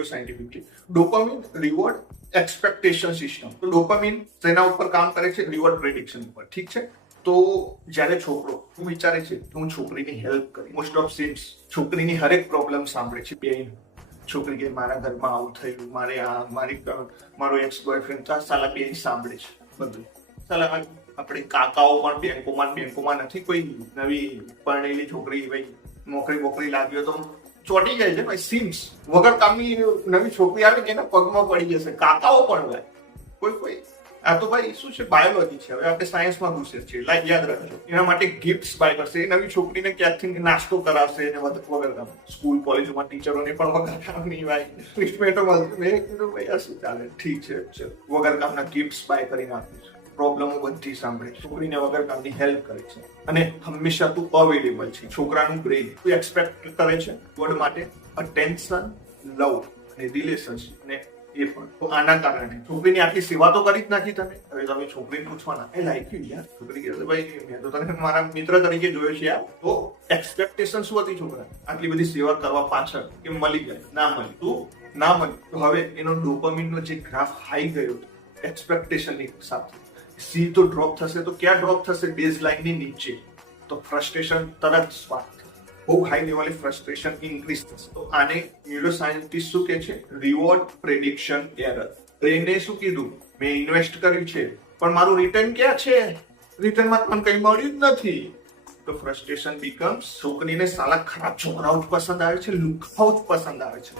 ન્યુરોસાયન્ટિફિકલી dopamine reward expectation system. તો dopamine તેના ઉપર કામ કરે છે, રિવોર્ડ પ્રેડિક્શન ઉપર. ઠીક છે. તો જ્યારે છોકરો વિચારે છે કે હું છોકરીની હેલ્પ કરી, મોસ્ટ ઓફ સીમ્સ છોકરીની હરેક પ્રોબ્લેમ સાંભળે છે. બેન છોકરી કે મારા ઘરમાં આવું થયું, મારો એક્સ બોયફ્રેન્ડ, તો સાલા બેન સાંભળે છે બધું. સાલા આપણે કાકાઓ પણ બેંકોમાં નથી કોઈ નવી પરણેલી છોકરી ભાઈ નોકરી લાગ્યો તો ચોટી જાય છે ભાઈ. સીમ્સ વગર કામની નવી છોકરી આવે કે એના પગમાં પડી જશે. કાકાઓ પણ ભાઈ કોઈ આ તો ભાઈ શું છે, બાયોલોજી છે. હવે આપણે સાયન્સમાં ઘૂસે છે, યાદ રાખજો. એના માટે ગિફ્ટ્સ બાય કરશે, નવી છોકરીને ક્યાંકથી નાસ્તો કરાવશે અને વગર કામ. સ્કૂલ કોલેજમાં ટીચરોને પણ વગર કામની ભાઈ ટ્રીટમેન્ટો મળતી. મેં કીધું ભાઈ આ શું ચાલે? ઠીક છે, વગર કામના ગિફ્ટ્સ બાય કરીને આપે છે. પ્રોબ્લેમો બધી સાંભળે, છોકરીને વગર કામની હેલ્પ કરે છે અને હંમેશા તું અવેલેબલ છે. છોકરાનું બ્રેઇન તું એક્સપેક્ટ કરે છે વર્ડ માટે અટેન્શન, લવ અને રિલેશનશિપ ને એ પણ. તો આના કારણે છોકરીની આટલી સેવા તો કરી જ નાખી તમે. હવે તમે છોકરીને પૂછવાના એ લાઈક યુ યાર. છોકરી કહેશે ભાઈ મેં તો તને મારા મિત્ર તરીકે જોયો છે યાર. તો એક્સપેક્ટેશન શું હતી છોકરા? આટલી બધી સેવા કરવા પાછળ કે મળી જાય, ના મળી તો ના મળી. તો હવે એનો ડોપામિનનો જે ગ્રાફ હાઈ ગયો એક્સપેક્ટેશનની સાથે, સીધો ડ્રોપ થશે. તો ક્યાં ડ્રોપ થશે? બેઝ લાઇનની નીચે. તો ફ્રસ્ટ્રેશન તરત સ્વાર્થ, બહુ હાઈ લેવલે ફ્રસ્ટ્રેશન ઇન્ક્રીઝ થશે. તો આને ન્યુરોસાયન્ટિસ્ટ શું કહે છે? Reward prediction error. બ્રેને શું કીધું? મેં ઇન્વેસ્ટ કર્યું છે પણ મારું રિટર્ન ક્યાં છે? રિટર્નમાં તમને કંઈ મળ્યું જ નથી. તો ફ્રસ્ટ્રેશન બીકમ્સ. છોકરીને સાલા ખરાબ છોકરાઓ જ પસંદ આવે છે, લુખાઓ જ પસંદ આવે છે.